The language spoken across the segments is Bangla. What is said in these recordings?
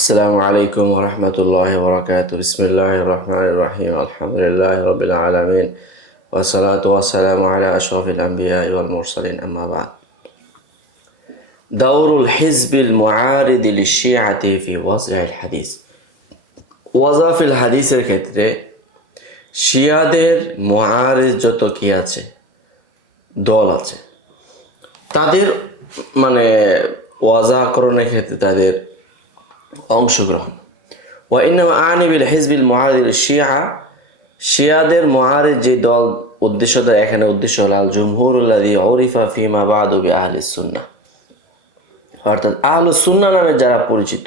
السلام عليكم ورحمة الله وبركاته. بسم الله الرحمن الرحيم. الحمد لله رب العالمين، والصلاة والسلام على أشرف الأنبياء والمرسلين، أما بعد. دور الحزب المعارض للشيعة في وضع الحديث. ওয়াজাফ হাদিসের ক্ষেত্রে শিয়াদের মুআরিদ যত কি আছে, দল আছে, তাদের ওয়াজাকরণের ক্ষেত্রে তাদের অংশগ্রহণ। ওয়াইন্নামা আনি বিল হিজবিল মুআরিদ শিয়াদের মুআরিদ যে দল উদ্দেশ্যটা এখানে উদ্দেশ্য হল আল জুমহুরুল্লাযী উরিফা ফিমা বাদু বি আহলিস সুন্নাহ, অর্থাৎ আহলুস সুন্নাহ নামে যারা পরিচিত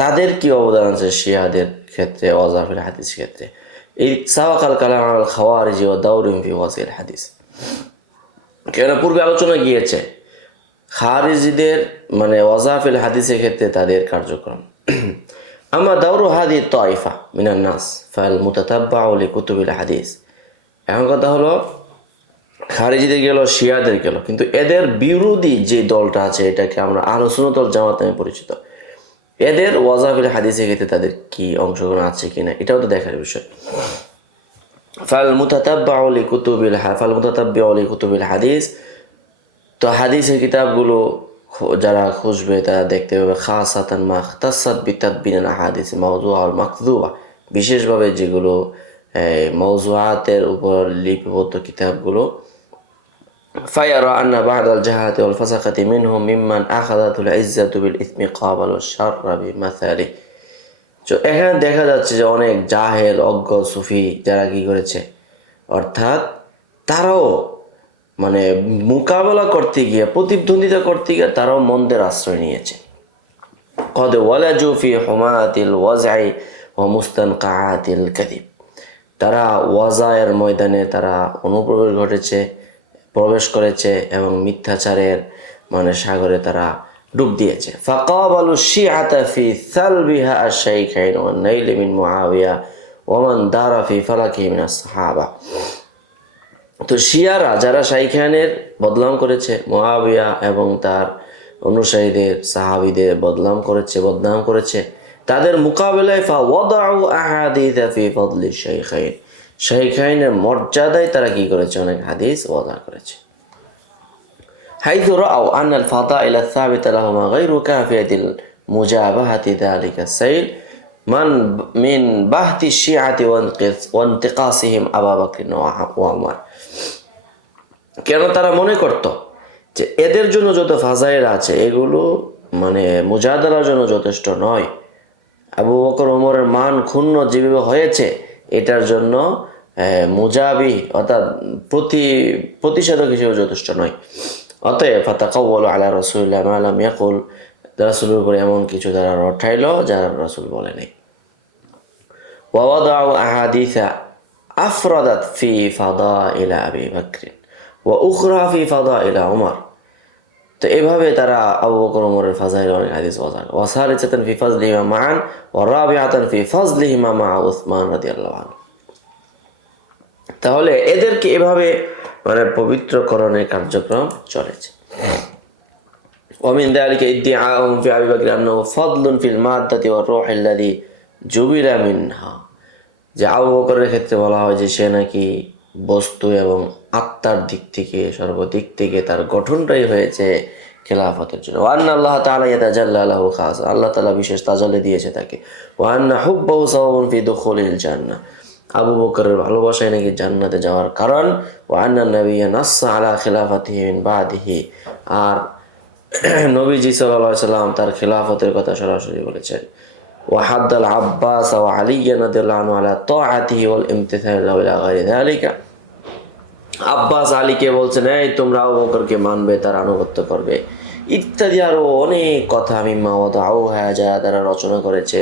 তাদের কি অবদান আছে শিয়াদের ক্ষেত্রে ওয়াজাফিল হাদিস ক্ষেত্রে। এই সাওয়াকাল কালাম আল খাওয়ারিজ ওয়া দাউরুম ফি ওয়াজিল হাদিস, কেন পূর্বে আলোচনা গিয়েছে খারিজিদের ওয়াজাফিল হাদিসের ক্ষেত্রে তাদের কার্যক্রম। আম্মা দাউরু হাদি তাইফা মিনান নাস ফাল মুতাতাব্বাউ লিকুতুবিল হাদিস। এখন কথা হলো খারিজিদের গেল, শিয়াদের গেল, কিন্তু এদের বিরোধী যে দলটা আছে এটাকে আমরা আহলুস সুন্নাত ওয়াল জামাত নামে পরিচিত। এদের ওয়াজাফিল হাদিসের ক্ষেত্রে তাদের কি অংশগ্রহণ আছে কিনা এটাও তো দেখার বিষয়। ফাল মুতাতাব্বাউ লিকুতুবিল হাদিস, তো হাদিসের কিতাবগুলো যারা খুঁজবে তারা দেখতে পাবে খাসাতান মা ইখতাসাত বিতাদবিন আহাদিস মাওযুআ ওয়াল মাকযুবা, বিশেষভাবে যেগুলো মাওযুআতের উপর লিপিবদ্ধ কিতাবগুলো। ফায়ারা আন্না বা'দাল জাহাতি ওয়াল ফাসাকাতি মিনহুম মিম্মান আখাযাতুল ইজ্জাতু বিল ইসমি ক্বাবালু শাররা বিমাসালি। তো এখানে দেখা যাচ্ছে যে অনেক জাহেল অজ্ঞ সুফি যারা কি করেছে, অর্থাৎ তারাও মোকাবেলা করতে গিয়ে, প্রতিদ্বন্দ্বিতা করতে গিয়ে তারাও মন্দের আশ্রয় নিয়েছে। কদ ওয়ালাজু ফি হুমাতিল ওয়াজআই ওয়া মুস্তানকাআতিল কাযিব, তারা ওয়াজায়ের ময়দানে তারা প্রবেশ করেছে এবং মিথ্যাচারের সাগরে তারা ডুব দিয়েছে। ফাকাবালু শিআতা ফি সালবিহা আশ-শাইখাইন ওয়া নাইল মিন মুআবিয়া ওয়া মান দারা ফি ফালাকি মিনাস সাহাবা। তো শিয়ারা যারা শাইখানের বদনাম করেছে, মুআবিয়া এবং তার অনুসারীদের সাহাবীদের বদনাম করেছে, তাদের মোকাবেলায় ফা ওয়াদাউ আহাদিস ফি ফাদলি শাইখাইন, শাইখাইনের মর্যাদায় তারা কি করেছে, অনেক হাদিস ওয়াদা করেছে। হাইথু রাআউ আন্না আল ফাদাইল আস-সাবিতা লাহুমা গায়রু কাফিয়াতিল মুজাবাহাতি যালিকা সাইল মান মিন বাহতি শিআতি ওয়া ইনতিকাসিহিম আবু বকর ওয়া উমর। কেন তারা মনে করত যে এদের জন্য যত ফাজাইল আছে এগুলো মুজাদালার জন্য যথেষ্ট নয়, আবু বকর ওমরের মান ক্ষুণ্ণ যেভাবে হয়েছে এটার জন্য মুজাবি অর্থাৎ প্রতিষেধক হিসেবে যথেষ্ট নয়। অতএব ফাতাকাওয়ালু আলা রাসূলিল্লাহ মা লাম ইয়াকুল, রাসূলের উপরে এমন কিছু তারা রটাইল যারা রাসূল বলে নাই। ওয়া ওয়াদাউ আহাদিসা আফরাদাত ফি ফাদাইল আবি বকর ওয়া উখরা ফি ফাদাইল উমর। তো এভাবে তারা আবু বকর ওমরের ফাজাইল অনেক হাদিস ওয়াজা করে। ওয়া সালিসাতান ফি ফাজলিহিমা মা'আন ওয়া রাবিআতান ফি ফাজলিহিমা মা উসমান রাদিয়াল্লাহু আনহু। তাহলে এদেরকে এভাবে পবিত্রকরণের কার্যক্রম চলেছে। ওমিন যালিকা ইদ্দিআউহুম ফি আবি বকর আন্নাহু ফাদলুন ফিল মাদ্দাতি ওয়ার রূহিল্লাযী জুবিলা মিনহা, যে আবু বকরের ক্ষেত্রে বলা হয় যে সে নাকি বস্তু এবং আত্মার দিক থেকে, সর্বদিক থেকে তার গঠনটাই হয়েছে খেলাফতের জন্য। ওয়া আন্না আল্লাহ তাআলা ইয়াতাজাল্লা লাহু খাস, আল্লাহ তাআলা বিশেষ তাজাল্লি দিয়েছে তাকে। ওয়া আন্না হুব্বাহু সাবাবুন ফি দুখুলিল জান্নাহ, আবু বকরের ভালোবাসায় নাকি জান্নাতে যাওয়ার কারণ। ওয়া আন্না নাবিয়্যা নাসসা আলা খিলাফাতিহি মিন বাদিহি, আর নবীজি সাল্লাল্লাহু আলাইহি সাল্লাম তার খিলাফতের কথা সরাসরি বলেছেন। ওয়া হাদ্দাল আব্বাস ওয়া আলিয়্যা রাদিয়াল্লাহু আনহু আলা তাআতিহি ওয়াল ইমতিসাল লাহু ইলা গায়রি যালিকা, আব্বাস আলীকে বলছেন এই তোমরা আবু বকরকে মানবে, তার আনুগত্য করবে, ইত্যাদি আরো অনেক কথা মিম্মা ওয়াদাউ যারা তারা রচনা করেছে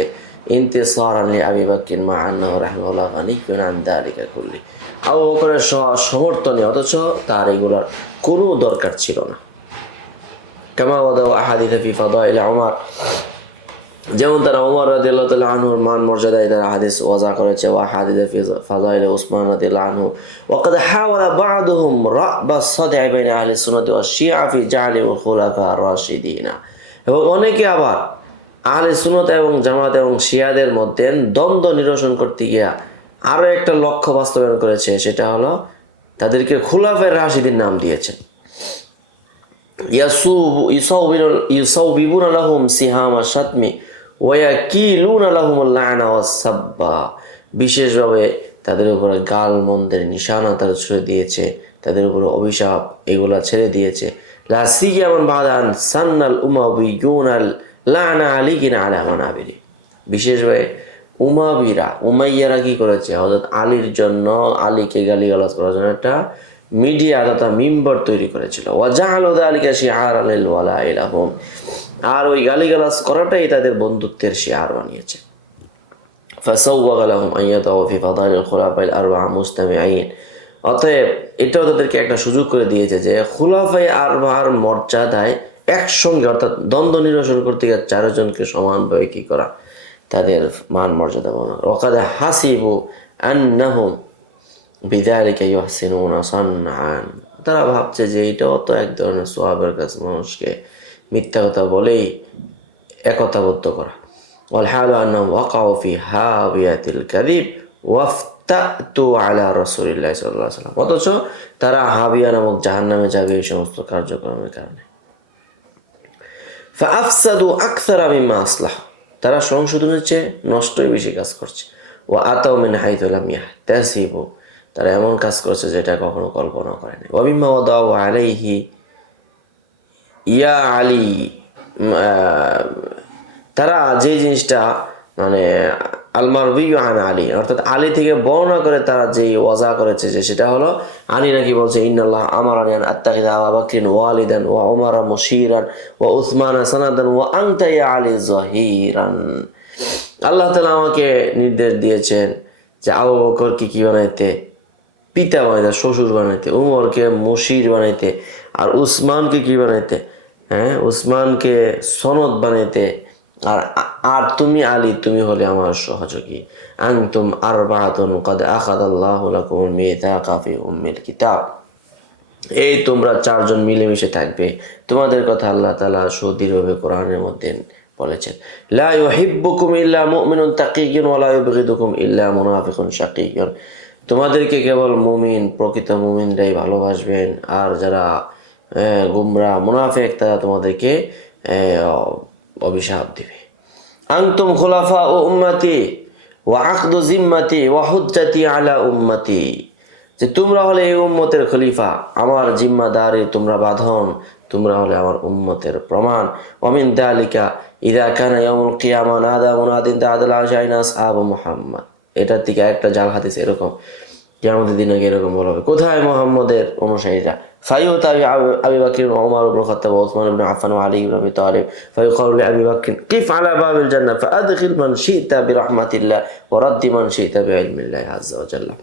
ইনতিসারান লি আবি বকর মা আন্নাহু রাহিমাহুল্লাহ গানিয়্যুন আন যালিকা কুল্লি, আবু বকরের সমর্থনে, অথচ তার এগুলোর কোনো দরকার ছিল না। কামা ওয়াদাউ আহাদিস ফি ফাদাইল উমর, যেমন তারা উমর রাদিয়াল্লাহু তাআলা আনহুর মান মর্যাদায় তারা হাদিস ওয়াজা করেছে। ওয়া হাদিস ফি ফাদাইল উসমান রাদিয়াল্লাহু আনহু ওয়া ক্বাদ হাওয়ালা বা'দুহুম রা'বা সাদ'i বাইনা আহলি সুন্নাহ ওয়া শিয়া ফি জা'লি ওয়া খুলাফা আর-রাশিদিন, এবং অনেকে আবার আহলে সুন্নাত এবং জামাত এবং শিয়াদের মধ্যে দ্বন্দ্ব নিরসন করতে গিয়া আরো একটা লক্ষ্য বাস্তবায়ন করেছে, সেটা হলো তাদেরকে খুলাফায়ে রাশিদিন নাম দিয়েছেন। ইউসাউবিবুনা লাহুম সিহামা শাতমি ওয়া ইয়াকিলুনা লাহুমুল লা'না ওয়াস সাব্বা। বিশেষভাবে তাদের উপরে গাল মন্দের নিশানা তারা ছুড়ে দিয়েছে, তাদের উপরে অভিশাপ এগুলা ছেড়ে দিয়েছে। লা সিয়ামান বাদান সান্নাল উমাবিয়ুনাল লা'না আলিকিন আলা মানাবিরি। বিশেষভাবে উমাইয়ারা কি করেছে, হযরত আলীর জন্য, আলীকে গালিগালাজ করার জন্য একটা মিডিয়া তথা মিম্বর তৈরি করেছিল। ওয়াজাআলু যালিকা শিআরান লিল ওয়ালা'i লাহুম। আর ওই গালিগালাজ করাটাই তাদের বন্ধুত্বের শিআর বানিয়েছে। ফাসাওয়াগা লাহুম আন ইয়াদাউ ফি ফাদাইলিল খুলাফাইল আরবা'a মুজতামিঈন। অতএব এটাও তাদেরকে একটা সুযোগ করে দিয়েছে যে খুলাফায়ে আরবা'র মর্যাদায় একসঙ্গে, অর্থাৎ দ্বন্দ্ব নিরসন করতে গিয়ে চারজনকে সমানভাবে কি করা, তাদের মান মর্যাদা বর্ণনা। ওয়াকাদ হাসিবু আন্নাহুম বিযালিকা ইউহসিনুনা সানআন। তারা ভাবছে যে এটাও তো এক ধরনের সওয়াবের কাজ, মানুষকে মিথ্যা কথা বলেই একতাবদ্ধ করা। ওয়াল হালু আন্নাহুম ওয়াকাউ ফি হাওয়ায়াতিল কাযিব ওয়াফতাতু আলা রাসূলিল্লাহ সাল্লাল্লাহু আলাইহি ওয়াসাল্লাম। অথচ তারা হাবিয়া নামক জাহান্নামে যাবে এই সমস্ত কার্যক্রমের কারণে। ফাআফসাদু আকসারা মিম্মা আসলাহ। তারা সংশোধনের চেয়ে নষ্টই বেশি কাজ করছে। ওয়া আতাউ মিন হাইথু লাম ইয়াহতাসিবু। তারা এমন কাজ করছে যেটা কখনো কল্পনা করেনি। ওয়া মিম্মা ওয়াদাউ আলাইহি ইয়া আলী। তারা যে জিনিসটা মানে আলমারবিয়ু আন আলী, অর্থাৎ আলী থেকে বর্ণনা করে তারা যে ওয়াজা করেছে, যে সেটা হলো আলী নাকি বলছে ইন্নাল্লাহ আমারানি আন আত্তাখিযা আবা বকরিন ওয়ালিদান ওয়া উমারা মুশীরান ওয়া উসমানা সানাদান ওয়া আনতা ইয়া আলী যাহিরান। আল্লাহ তাআলা আমাকে নির্দেশ দিয়েছেন যে আবু বকরকে কি বানাইতে, পিতা বানাইতে, শ্বশুর বানাইতে, উমরকে মুশীর বানাইতে, আর উসমানকে কি বানাইতে, হ্যাঁ উসমানকে সনদ বানাইতে, আর আর তুমি আলী, তুমি হলে আমার সহযোগী। আনতুম আরবাআতুন ক্বাদ আখাযাল্লাহু লাকুমুল মিসাকা ফি উম্মিল কিতাব। এই তোমরা চারজন মিলেমিশে থাকবে, তোমাদের কথা আল্লাহ তাআলা সুদৃঢ়ভাবে কোরআনের মধ্যে বলেছেন। লা ইউহিব্বুকুম ইল্লা মুমিনুন তাকিয়্যুন ওয়া লা ইউবগিদুকুম ইল্লা মুনাফিকুন শাকিয়্যুন। তোমাদেরকে কেবল মুমিন, প্রকৃত মুমিনরাই ভালোবাসবেন, আর যারা গুমরা মুনাফিক তারা তোমাদেরকে অভিশাপ দিবে। আনতুম খুলাফা ও উম্মতি ওয়া আকদু জিম্মাতি ওয়া হুজ্জাতি আলা উম্মতি। যে তোমরা হলে এই উম্মতের খলিফা, আমার জিম্মাদারি তোমরা বাঁধন, তোমরা হলে আমার উম্মতের প্রমাণ। ওয়া মিন যালিকা ইযা কানা ইয়াউমুল কিয়ামা নাদা মুনাদিন তাআলা আশাইনা আসহাবু মুহাম্মদ। এটার থেকে একটা জাল হাদিস এরকম, কিয়ামতের দিন আগে এরকম বলা হবে, কোথায় মুহাম্মদের অনুসারীরা? ফায়ুতা আবি বকর ওয়া উমর ইবনে খাত্তাব ওয়া উসমান ইবনে আফফান ওয়া আলী ইবনে আবি তালিব ফায়ুকালু লিআবি বকর কিফ আলা বাবিল জান্নাহ ফাআদখিল মান শি'তা বিরাহমাতিল্লাহ ওয়া রাদ্দি মান শি'তা বিইলমিল্লাহি আযজা ওয়া জাল্লা।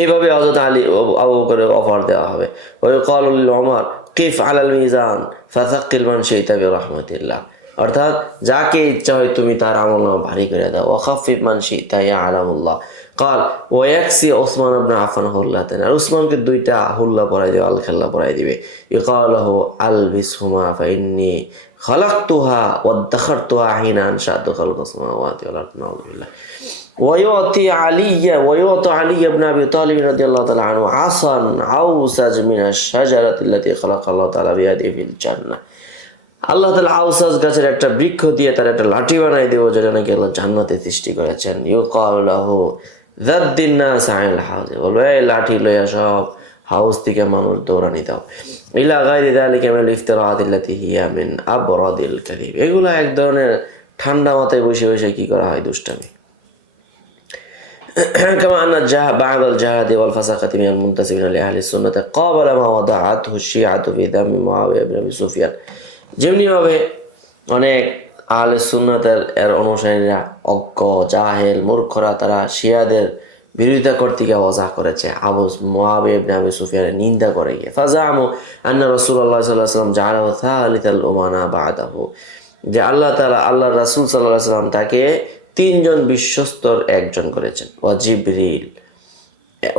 এইভাবে হযরত আলী আবু বকরের অফার দেওয়া হবে। ওয়া ইউকালু লিল উমর কিফ আলাল মিজান ফাসাক্কিল মান শি'তা বিরাহমাতিল্লাহ। অর্থাৎ যাকে ইচ্ছা হয় তুমি তার আমলনামা ভারী করে দাও। ওয়া খাফিফ মান শি'তা ইয়া আলামুল্লাহ। কাল ওয়াকসি ওসমান ইবনে আফফান হুল্লাতান। আর উসমানকে দুইটা হুল্লা পরাই দিবে, আল খেল্লা পরাই দিবে। ইকালহু আলবিসহুমা ফাইন্নী খালাকতুহা ওয়াদাখারতুহা হিনা আনশাতু খালকাস সামাওয়াতি ওয়াল আরদি নাউযুবিল্লাহ। ওয়ায়ুতি আলী ইবনে আবি তালিব রাদিয়াল্লাহু তাআলা আনহু আসান আওসাজ মিনাশ শাজারাতি আল্লাতী খালাকাল্লাহু তাআলা বিয়াদিহি ফিল জান্নাহ। আল্লাহ তাআলা আওসাজ গাছের একটা বৃক্ষ দিয়ে তার একটা লাঠি বানাই দেব, যেটা নাকি আল্লাহ জান্নাতে সৃষ্টি করেছেন। ইউকালু লাহু যাদ্দিন নাস আনিল হাউজ। বলবে এই লাঠি লইয়া সব হাউস থেকে মানুষ দৌড়ানি দাও। ইলা গায়রি যালিকা মিনাল ইফতিরাআত আল্লাতী হিয়া মিন আবরাদিল কাযিব। এগুলো এক ধরনের ঠান্ডা মাথায় বসে বসে কি করা হয়, দুষ্টামি। كما أن بعض الجهاد والفساقة من المنتسبين لأهل السنة قابل ما وضعته الشيعة في ذم معاوية بن أبي سفيان। যেমনিভাবে অনেক আহলে সুন্নাতের অনুসারীরা, অজ্ঞ জাহেল মূর্খরা, তারা শিয়াদের বিরোধিতা করতে গিয়ে ওয়াজা করেছে, আবু মুআবিয়া ইবনে আবি সুফিয়ানের নিন্দা করে গিয়ে। ফাজামু আন্না রাসূলুল্লাহ সাল্লাল্লাহু আলাইহি ওয়াসাল্লাম জাআলাহু সালিসাল উমানা বা'দাহু। যে আল্লাহ তাআলা, আল্লাহর রাসূল সাল্লাল্লাহু আলাইহি ওয়াসাল্লাম তাকে তিনজন বিশ্বস্তর একজন করেছেন। ওয়া জিবরিল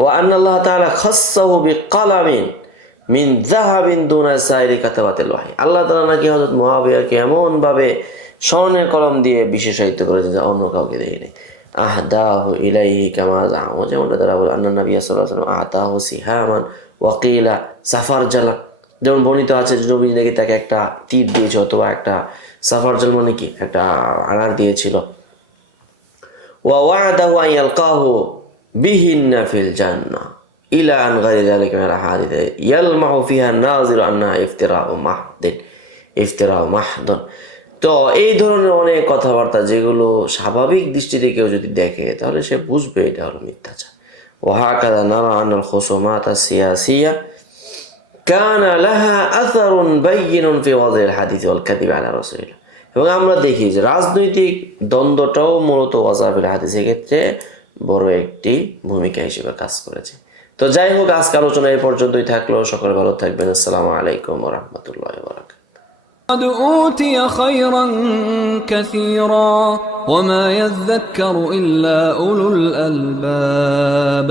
ওয়া আন্না আল্লাহ তাআলা খাসসাহু বিকালামিন মিন যাহাবিন দুনা সাইরি কাতাবাতিল ওয়াহী। আল্লাহ তাআলা নাকি হযরত মুআবিয়াকে এমন ভাবে স্বর্ণের কলম দিয়ে বিশেষায়িত করেছে, যা অন্য কাউকে দেয়নি। আহদাহু ইলাইহি কামা জামু, যেমনটা তারা বলে আন্না নবী সাল্লাল্লাহু আলাইহি ওয়াসাল্লাম আতাহু সিহামান ওয়াকিলা সাফারজালা, যেমন বর্ণিত আছে যে নবী নাকি তাকে একটা তীর দিয়েছে অথবা একটা সাফারজাল মানে কি একটা আনার দিয়েছিল। ওয়া ওয়াদাহু আন ইয়ালকাহু বিহিন্না ফিল জান্নাহ ইলা আন গায়রি যালিকা মিনাল আহাদিথ ইয়ালমাহু ফিহা নাযিরু আন্নাহা ইফতিরাউ মাহদুন। তো এই ধরনের অনেক কথাবার্তা যেগুলো স্বাভাবিক দৃষ্টিতে কেউ যদি দেখে তাহলে সে বুঝবে এটা হলো মিথ্যাচার। ওয়াহাকাযা নারা আনাল খুসুমাত আস-সিয়াসিয়্যা কানা লাহা আসারুন বাইয়িনুন ফি ওয়াযিল হাদিস ওয়াল কাযিব আলা রাসূলিল্লাহ। এবং আমরা দেখি যে রাজনৈতিক দ্বন্দ্বটাও মূলত ওয়াজাবিল হাদিসের ক্ষেত্রে বড় একটি ভূমিকা হিসেবে কাজ করেছে। তো যাই হোক, আজকে আলোচনা এই পর্যন্তই থাকলো। সকলে ভালো থাকবেন। আসসালামু আলাইকুম ওয়া রাহমাতুল্লাহি ওয়া বারাকাতুহু। قد أوتي خيرا كثيرا وما يذكر إلا أولو الألباب